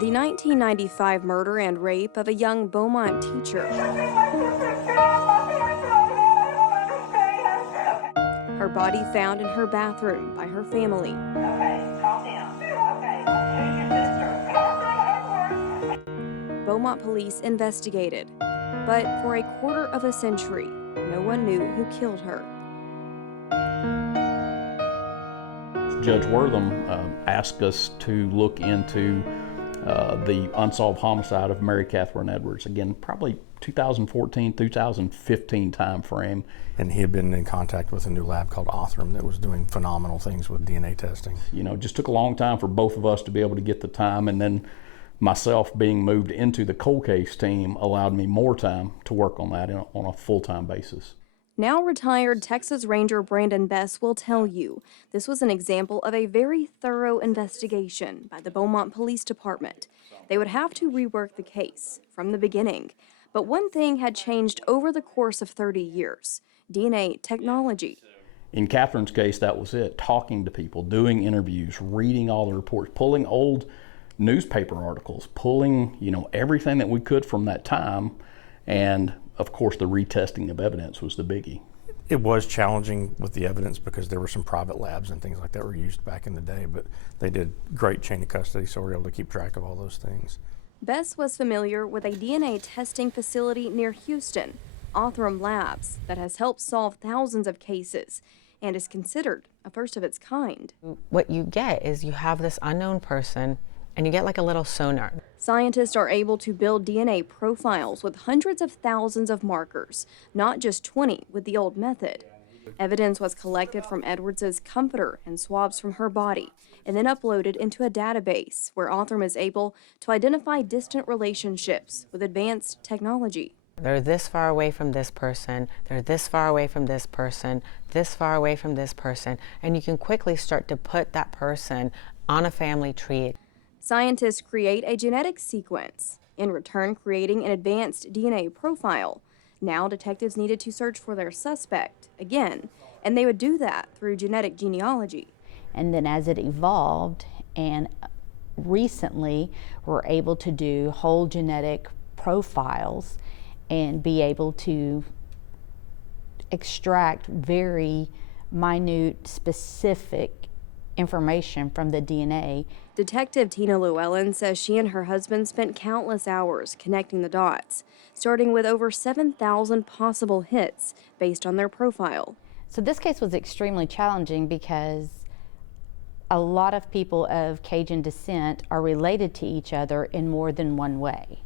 The 1995 murder and rape of a young Beaumont teacher. Her body found in her bathroom by her family. Okay, calm down. Okay, who's your sister? Beaumont police investigated, but for a quarter of a century, no one knew who killed her. Judge Wortham asked us to look into the unsolved homicide of Mary Catherine Edwards. Again, probably 2014, 2015 time frame. And he had been in contact with a new lab called Othram that was doing phenomenal things with DNA testing. You know, it just took a long time for both of us to be able to get the time, and then myself being moved into the cold case team allowed me more time to work on that on a full-time basis. Now retired Texas Ranger Brandon Bess will tell you this was an example of a very thorough investigation by the Beaumont Police Department. They would have to rework the case from the beginning. But one thing had changed over the course of 30 years: DNA technology. In Catherine's case, that was it. Talking to people, doing interviews, reading all the reports, pulling old newspaper articles, pulling, everything that we could from that time. And of course, the retesting of evidence was the biggie. It was challenging with the evidence because there were some private labs and things like that were used back in the day, but they did great chain of custody, so we were able to keep track of all those things. Bess was familiar with a DNA testing facility near Houston, Othram Labs, that has helped solve thousands of cases and is considered a first of its kind. What you get is you have this unknown person and you get like a little sonar. Scientists are able to build DNA profiles with hundreds of thousands of markers, not just 20 with the old method. Evidence was collected from Edwards's comforter and swabs from her body, and then uploaded into a database where Othram is able to identify distant relationships with advanced technology. They're this far away from this person, they're this far away from this person, this far away from this person, and you can quickly start to put that person on a family tree. Scientists create a genetic sequence, in return creating an advanced DNA profile. Now detectives needed to search for their suspect again, and they would do that through genetic genealogy. And then as it evolved, and recently we're able to do whole genetic profiles and be able to extract very minute, specific information from the DNA. Detective Tina Llewellyn says she and her husband spent countless hours connecting the dots, starting with over 7,000 possible hits based on their profile. So this case was extremely challenging because a lot of people of Cajun descent are related to each other in more than one way.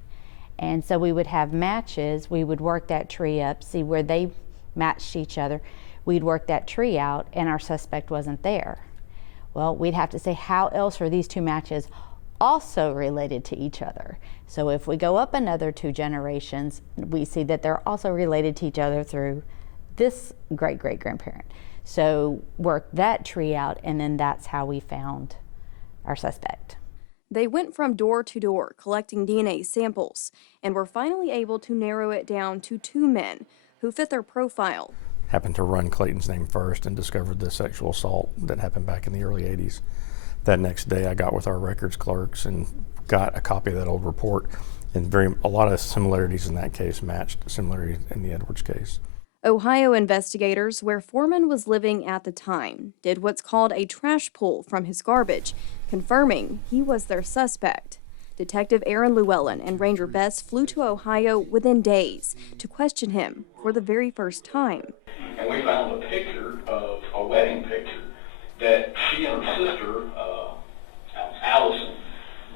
And so we would have matches, we would work that tree up, see where they matched each other. We'd work that tree out and our suspect wasn't there. Well, we'd have to say, how else are these two matches also related to each other? So if we go up another 2 generations, we see that they're also related to each other through this great-great-grandparent. So work that tree out, and then that's how we found our suspect. They went from door to door collecting DNA samples and were finally able to narrow it down to 2 men who fit their profile. Happened to run Clayton's name first and discovered the sexual assault that happened back in the early 80s. That next day I got with our records clerks and got a copy of that old report, and a lot of similarities in that case matched similarities in the Edwards case. Ohio investigators, where Foreman was living at the time, did what's called a trash pull from his garbage, confirming he was their suspect. Detective Aaron Llewellyn and Ranger Bess flew to Ohio within days to question him for the very first time. And we found a picture of a wedding picture that she and her sister, Allison,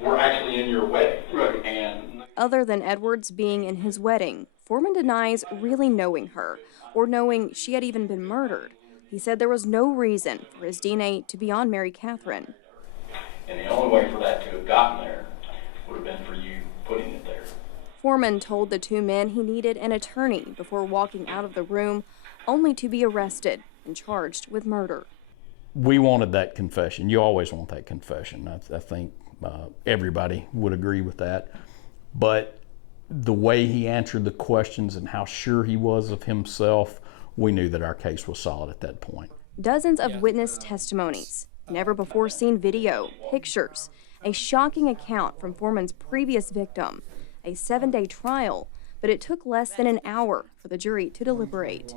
were actually in your wedding. Right. And other than Edwards being in his wedding, Foreman denies really knowing her or knowing she had even been murdered. He said there was no reason for his DNA to be on Mary Catherine. And the only way for that to have gotten there would have been for you putting it there. Foreman told the 2 men he needed an attorney before walking out of the room, only to be arrested and charged with murder. We wanted that confession. You always want that confession. I think everybody would agree with that. But the way he answered the questions and how sure he was of himself, we knew that our case was solid at that point. Dozens of witness testimonies, never before seen video, pictures, a shocking account from Foreman's previous victim, a 7-day trial, but it took less than an hour for the jury to deliberate.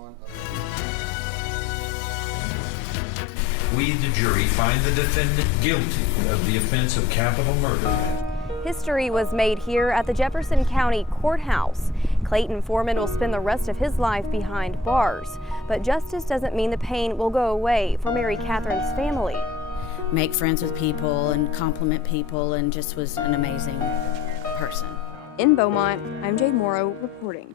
We, the jury, find the defendant guilty of the offense of capital murder. History was made here at the Jefferson County Courthouse. Clayton Foreman will spend the rest of his life behind bars, but justice doesn't mean the pain will go away for Mary Catherine's family. Make friends with people and compliment people, and just was an amazing person. In Beaumont, I'm Jade Morrow reporting.